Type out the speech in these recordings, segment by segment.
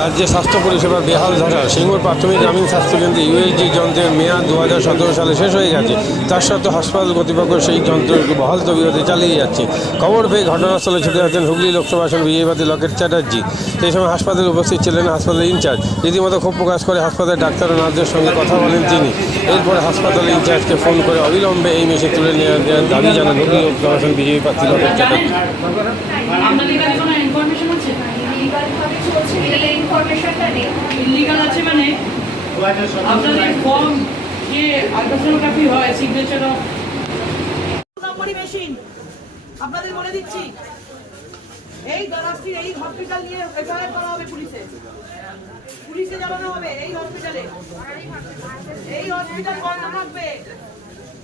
রাজ্যে স্বাস্থ্য পরিষেবা বেহাল ধরা, সিঙ্গুর প্রাথমিক গ্রামীণ স্বাস্থ্যকেন্দ্রে ইউএসজি যন্ত্রের মেয়াদ দু হাজার সতেরো সালে শেষ হয়ে গেছে। তার সত্ত্বেও হাসপাতাল কর্তৃপক্ষ সেই যন্ত্রকে বহাল তবিয়তে চালিয়ে যাচ্ছে। খবর পেয়ে ঘটনাস্থলে ছুটে আসেন হুগলি লোকসভা আসন বিজয়বাদী লকেট চ্যাটার্জি। সেই সময় হাসপাতালে উপস্থিত ছিলেন হাসপাতালের ইনচার্জ। রীতিমতো ক্ষোভ প্রকাশ করে হাসপাতালের ডাক্তার ও নার্সদের সঙ্গে কথা বলেন তিনি। এরপর হাসপাতালের ইনচার্জকে ফোন করে অবিলম্বে এই মেশিন তুলে নেওয়ার দাবি জানান হুগলি লোকসভা আসন বিজেপি প্রার্থী লকেট চ্যাটার্জি আপনাদের কাছে কোনো ইনফরমেশন আছে ইলিগাল ভাবে চলছে বলে ইনফরমেশনটা নেই ইলিগাল আছে মানে হবে পুলিশে। পুলিশে জানানো হবে এই হসপিটালে এই হসপিটাল বন্ধ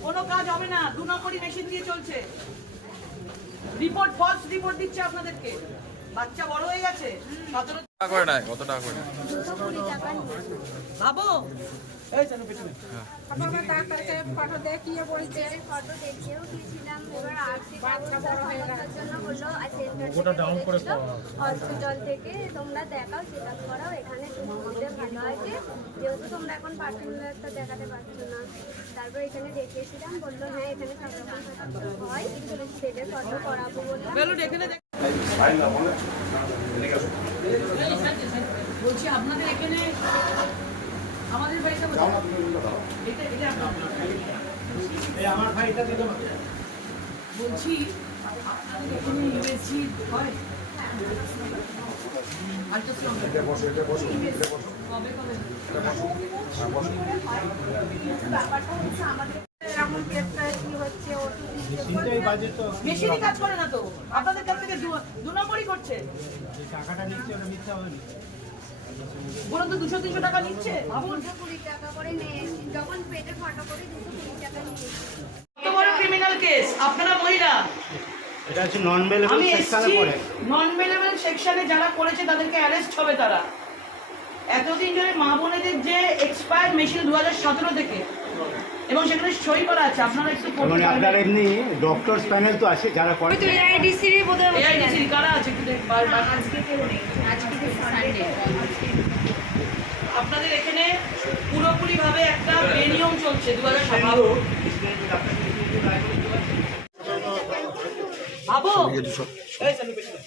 কোনো কাজ হবে না। দু নম্বরই মেশিন দিয়ে চলছে। রিপোর্ট ফলস রিপোর্ট দিচ্ছে আপনাদেরকে। বাচ্চা বড় হয়ে গেছে? সতেরো ভাবো। এই চলো পেছনে। ফটো দেখিয়েও গিয়েছিলাম এবার জন্য বলল হসপিটাল থেকে তোমরা দেখাও চেক আপ করাও এখানে সুবিধে ভালো আছে যেহেতু তোমরা এখন পার্সোনাল একটা দেখাতে পারছ না। তারপর এখানে দেখিয়েছিলাম বলল হ্যাঁ এখানে সব রকম হয় সেটা ফটো করাবো বললাম বলছি আপনাদের এখানে আমাদের এটা এটা বলছি আপনাদের এখানে ইউএসজি হয়? কবে কেসটা মেশিনই কাজ করে না তো। আপনাদের কাছ থেকে দু- দু নম্বরই করছে। বলুন। তো দুশো তিনশো টাকা নিচ্ছে? ভাবুন। কুড়ি টাকা করে যখন পেটে ফটো করি দুশো কুড়ি টাকা নিয়ে বড় ক্রিমিনাল কেস আপনারা মহিলা। এটা হচ্ছে নন বেলেবল সেকশনে পড়ে। নন বেলেবল সেকশনে যারা করেছে তাদেরকে অ্যারেস্ট হবে তারা। এতদিন ধরে মা বোনেদের যে এক্সপায়ার মেশিন দু হাজার সতেরো থেকে এবং সেখানে সই করা আছে আপনারা একটু মানে আপনার এমনি ডক্টর প্যানেল তো আছে যারা করে। AIDC র কারা আছে একটু দেখ বার- বার- আপনাদের এখানে পুরোপুরি ভাবে একটা বেনিয়ম চলছে দু হাজার সতেরো ভাবো। এই সামনে পেছনে।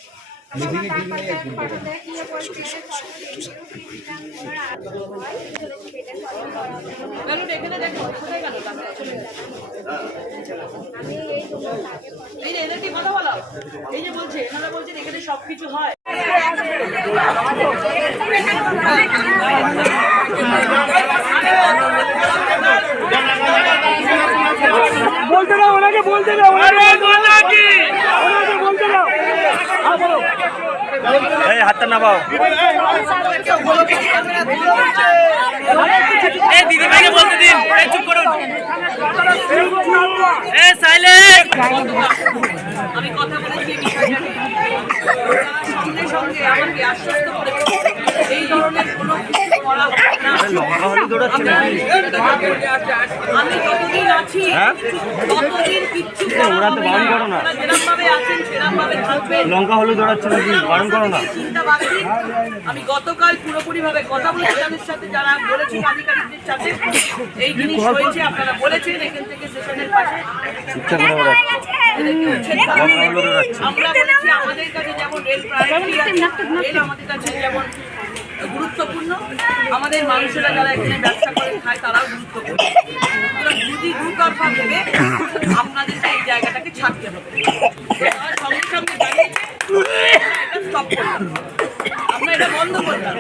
এই যে এদেরকে কথা বলা। এই যে বলছে এনারা বলছেন এখানে সবকিছু হয়। এই হাতটা নামাও। এই দিদিভাইকে বলতে দিন। এই চুপ করুন। এ সাইলেন্ট। আমি কথা বলেছি এই বিষয়টা আমি যতদিন আছি ততদিন কিচ্ছু থাকবেন। লঙ্কা হলুদ ওড়াচ্ছে নাকি বারণ করো না। আমি গতকাল পুরোপুরি ভাবে কথা বলেছি তাদের সাথে যারা বলেছেন আধিকারিকদের সাথে এই জিনিস হয়েছে আপনারা বলেছেন এখান থেকে স্টেশনের পাশে। আমরা বলেছি আমাদের কাছে যেমন রেল প্রায়োরিটি আমাদের কাছে যেমন গুরুত্বপূর্ণ। আমাদের মানুষেরা যারা এখানে ব্যবসা করে খায় তারাও গুরুত্বপূর্ণ। যদি দুতরফা ভেবে আপনাদেরকে এই জায়গাটাকে ছাড়তে হবে। সঙ্গে সঙ্গে দাঁড়িয়েছে এটা স্টপ করলাম। আমরা এটা বন্ধ করলাম।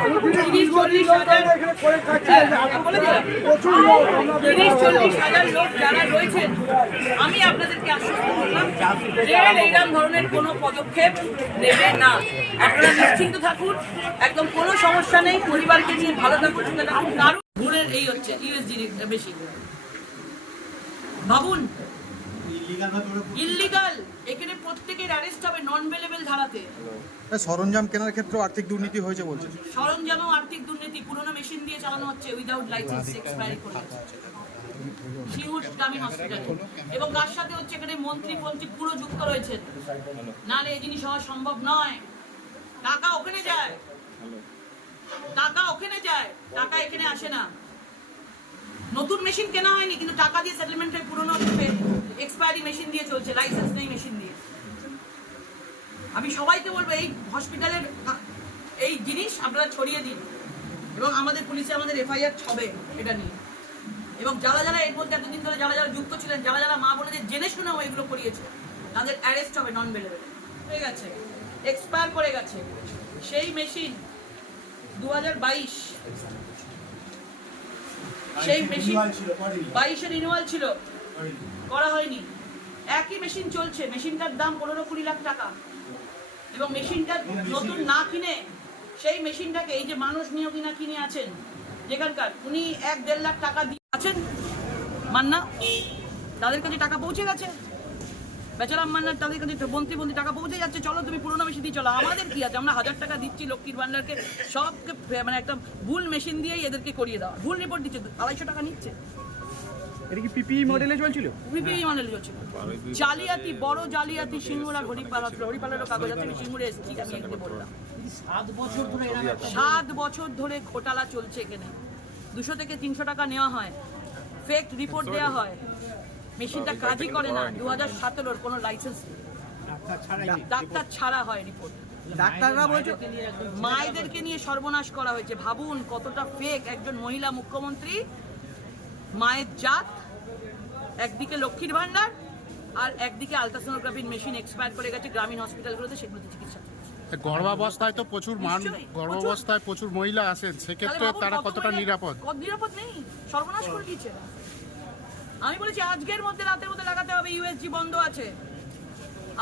তিরিশ চল্লিশ হাজার হ্যাঁ, বলে দিলাম। তিরিশ চল্লিশ হাজার লোক যারা রয়েছেন আমি আপনাদেরকে আশ্বস্ত করলাম রেল এইরকম ধরনের কোনো পদক্ষেপ নেবে না। আপনারা নিশ্চিন্ত থাকুন একদম কোনো সমস্যা নেই পরিবারকে নিয়ে ভালো থাকুন সুখে থাকুন। কারণ ঘুরের এই হচ্ছে ইউএসডি বেশি। ভাবুন ইল্লিগাল এখানে প্রত্যেকের অ্যারেস্ট হবে নন বেলেবেল ধারাতে। সরঞ্জাম কেনার ক্ষেত্রেও আর্থিক দুর্নীতি হয়েছে বলছে। সরঞ্জাম আর্থিক দুর্নীতি পুরোনো মেশিন দিয়ে চালানো হচ্ছে উইদাউট লাইসেন্স এক্সপায়ারি করে। শিউর গ্রামীণ হসপিটাল এবং তার সাথে হচ্ছে এখানে মন্ত্রী মন্ত্রী পুরো যুক্ত রয়েছে। নাহলে এই জিনিস হওয়া সম্ভব নয়। টাকা ওখানে যায়। টাকা ওখানে যায়। টাকা এখানে আসে না। নতুন মেশিন কেনা হয়নি কিন্তু টাকা দিয়ে সেটেলমেন্ট হয় পুরোনো এক্সপায়ারি মেশিন দিয়ে চলছে লাইসেন্স নেই মেশিন দিয়ে। আমি সবাইকে বলব এই হসপিটালের এই জিনিস আপনারা ছড়িয়ে দিন। এবং আমাদের পুলিশে আমাদের এফআইআর ছবে এটা নিয়ে। এবং যারা যারা এর মধ্যে এতদিন ধরে যারা যারা যুক্ত ছিলেন যারা যারা মা বোনেদের জেনে শুনেও এগুলো করিয়েছে তাদের অ্যারেস্ট হবে নন বেলেবেল হয়ে গেছে। এক্সপায়ার করে গেছে। সেই মেশিন দু সেই মেশিন বাইশে রিনিউয়াল ছিল। করা হয়নি। একই মেশিন চলছে। মেশিনটার দাম পনেরো কুড়ি লাখ টাকা। এবং মেশিনটা নতুন না কিনে, সেই মেশিনটাকে এই যে মানুষ নিয়োগ কিনা কিনে আছেন, যেখানকার, উনি এক দেড় লাখ টাকা দিয়ে আছেন। মান্না, তাদের কাছে টাকা পৌঁছে গেছে। বেচারাম মান্নার তাদের কাছে বন্তি বন্দি টাকা পৌঁছে যাচ্ছে। চলো তুমি পুরোনো মেশিন দিয়ে চলো। আমাদের কি আছে? আমরা হাজার টাকা দিচ্ছি লক্ষ্মীর ভান্ডারকে সবকে মানে একটা ভুল মেশিন দিয়েই এদেরকে করিয়ে দেওয়া। ভুল রিপোর্ট দিচ্ছে, আড়াইশো টাকা নিচ্ছে। এটা কি পিপিই মডেলে চলছিল? বিপিএই মানে চলছিল। জালিয়াতি বড় জালিয়াতি সিঙ্গুরা হরিপালা হরিপালেরও কাগজ আছে সিঙ্গুরে এসেছি আমি এখানে বললাম। সাত বছর ধরে ঘোটালা চলছে এখানে। দুশো থেকে তিনশো টাকা নেওয়া হয়। ফেক রিপোর্ট দেওয়া হয়। মেশিনটা কাজই করে না। দু হাজার সতেরোর কোনো লাইসেন্স ডাক্তার ছাড়া হয় রিপোর্ট ডাক্তাররা বলছে মায়েদেরকে নিয়ে সর্বনাশ করা হয়েছে। ভাবুন কতটা ফেক একজন মহিলা মুখ্যমন্ত্রী মায়ের জাত একদিকে লক্ষ্মীর ভান্ডার আর একদিকে আলট্রাসোনোগ্রাফির মেশিন এক্সপায়ার করে গেছে গ্রামীণ হসপিটালগুলোতে সেগুলোতে চিকিৎসা গর্ভাবস্থায় তো প্রচুর মান গর্ভাবস্থায় প্রচুর মহিলা আসেন সেক্ষেত্রে তারা কতটা নিরাপদ? নিরাপদ? নেই সর্বনাশ করে দিয়েছে। আমি বলেছি আজকের মধ্যে রাতের মধ্যে লাগাতে হবে ইউএসজি বন্ধ আছে।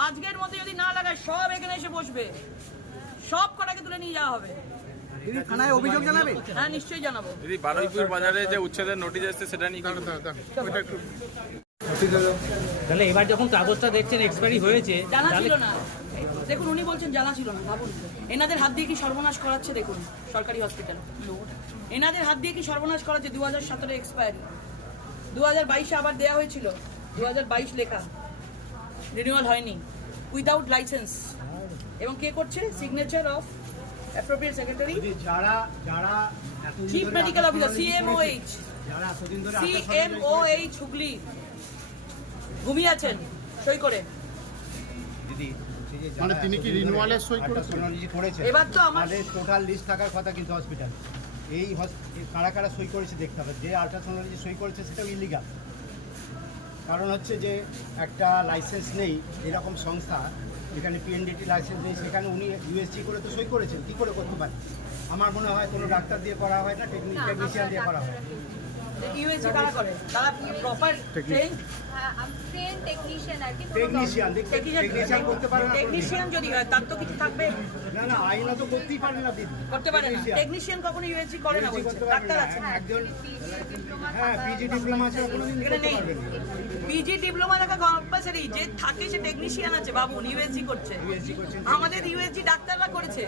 আজকের মধ্যে যদি না লাগায় সব এখানে এসে বসবে। সব কটাকে তুলে নিয়ে যাওয়া হবে। দিদি থানায় অভিযোগ জানাবে? হ্যাঁ নিশ্চয়ই জানাব। দিদি বারুইপুর বাজারে যে উচ্ছেদের নোটিশ এসেছে সেটা নিয়ে তাহলে এবার যখন কাগজটা দেখছেন এক্সপায়ারি হয়েছে জানা ছিল না। দেখুন উনি বলছেন জানা ছিল না ভাবুন। এনাদের হাত দিয়ে কি সর্বনাশ করাচ্ছে দেখুন সরকারি হসপিটাল এনাদের হাত দিয়ে কি সর্বনাশ করাচ্ছে দু হাজার সতেরো এক্সপায়ারি দু হাজার বাইশে আবার দেওয়া হয়েছিল দু হাজার বাইশ লেখা। রিনিউয়াল হয়নি উইদাউট লাইসেন্স এবং কে করছে? সিগনেচার অফ অ্যাপ্রোপ্রিয়েট সেক্রেটারি যারা যারা চিফ মেডিকেল অফিসার সিএমওএইচ যারা এতদিন ধরে সিএমওএইচ হুগলি। ঘুমিয়ে আছেন সই করে। দিদি মানে তিনি কি সই করেছেন? করেছে এবার তো আমার- টোটাল লিস্ট থাকার কথা কিন্তু হসপিটাল এই কারা কারা সই করেছে দেখতে হবে। যে আলট্রাসোনোগ্রাফি সই করেছে সেটাও ইলিগাল কারণ হচ্ছে যে একটা লাইসেন্স নেই এরকম সংস্থা যেখানে পিএনডিটি লাইসেন্স নেই সেখানে উনি ইউএসসি করে তো সই করেছেন। কী করে করতে পারেন আমার মনে হয় কোনো ডাক্তার দিয়ে করা হয় না টেকনিশিয়ান দিয়ে করা হয়। ইউএসজি কারা করে? তারা প্রপার ট্রেন ট্রেন টেকনিশিয়ান আর কি টেকনিশিয়ান টেকনিশিয়ান করতে পারে না টেকনিশিয়ান যদি হয় তার তো কিছু থাকবে? না না আইনত করতেই পারে না করতে পারে না। টেকনিশিয়ান কখনো ইউএসজি করে না USG বলছে। করতে পারে ডাক্তার আছে। একজন হ্যাঁ পিজি ডিপ্লোমা আছে কোনোদিন এখানে নেই। পিজি ডিপ্লোমা থাকা কম্পালসারি যে থাকে সে টেকনিশিয়ান আছে বাবু ইউএসজি করছে। আমাদের ইউএসজি ডাক্তাররা করেছে।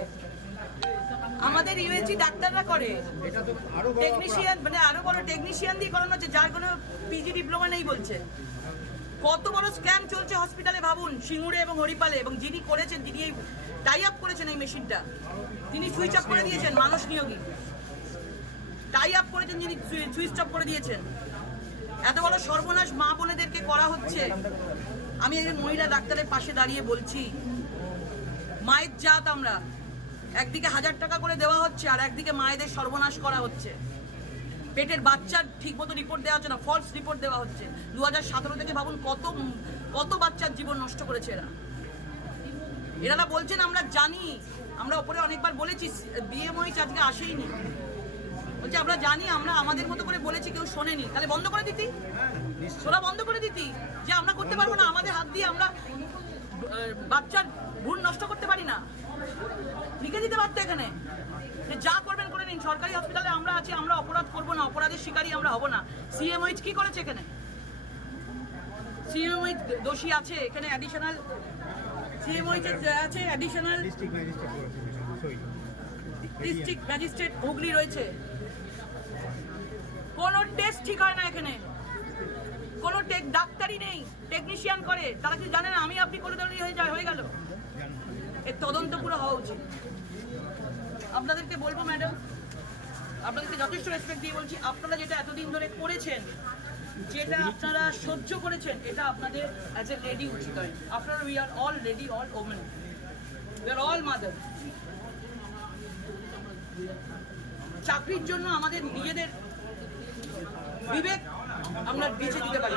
আমাদের ইউএসজি ডাক্তাররা করে। টেকনিশিয়ান মানে আরও বড় টেকনিশিয়ান দিয়ে করানো হচ্ছে, যার কোনো পিজি ডিপ্লোমা নেই বলছে। কত বড় স্ক্যাম চলছে হসপিটালে ভাবুন, সিঙ্গুরে এবং হরিপালে, এবং যিনি করেছেন, যিনি এই টাই আপ করেছেন এই মেশিনটা তিনি সুইচ অফ করে দিয়েছেন, মানুষ নিয়োগী। টাই আপ করেছেন যিনি সুইচ অফ করে দিয়েছেন। এত বড় সর্বনাশ মা বোনেদেরকে করা হচ্ছে। আমি একজন মহিলা ডাক্তারের পাশে দাঁড়িয়ে বলছি, মায়ের জাত আমরা। একদিকে হাজার টাকা করে দেওয়া হচ্ছে আর একদিকে মায়েদের সর্বনাশ করা হচ্ছে। পেটের বাচ্চার ঠিক মতো রিপোর্ট দেওয়া হচ্ছে না ফলস রিপোর্ট দেওয়া হচ্ছে। দু হাজার সতেরো থেকে ভাবুন কত কত বাচ্চার জীবন নষ্ট করেছে এরা। এরা বলছেন আমরা জানি, আমরা ওপরে অনেকবার বলেছি বিএমওইচ আজকে আসেইনি। বলছে, আমরা জানি, আমরা আমাদের মতো করে বলেছি, কেউ শোনেনি। তাহলে বন্ধ করে দিতি? তোরা বন্ধ করে দিতি? যে আমরা করতে পারব না, আমাদের হাত দিয়ে আমরা বাচ্চার ভ্রূণ নষ্ট করতে পারি না। লিখে দিতে পারতো এখানে। যে যা করবেন করে নিন। সরকারি হসপিটালে আমরা আছি আমরা অপরাধ করব না অপরাধের শিকারী আমরা হব না। সিএমওইচ কি করেছে এখানে? সিএমওইচ দোষী আছে এখানে অ্যাডিশনাল সিএমও আছে additional district magistrate district magistrate Hooghly রয়েছে। কোনো টেস্ট ঠিক হয় না এখানে। কোনো টেক ডাক্তারই নেই টেকনিশিয়ান করে। তারা কি জানে না? আমি আপনি করে দিলেই হয়ে যায় হয়ে গেল। এর তদন্ত পুরো হওয়া উচিত। আপনাদেরকে বলব ম্যাডাম আপনাদেরকে যথেষ্ট রেসপেক্ট দিয়ে বলছি, আপনারা যেটা এতদিন ধরে করেছেন, যেটা আপনারা সহ্য করেছেন, এটা আপনাদের অ্যাজ এ লেডি উচিত হয় আপনারা we are all lady all women we are all mother চাকরির জন্য আমাদের নিজেদের বিবেক আমরা বেছে দিতে পারি।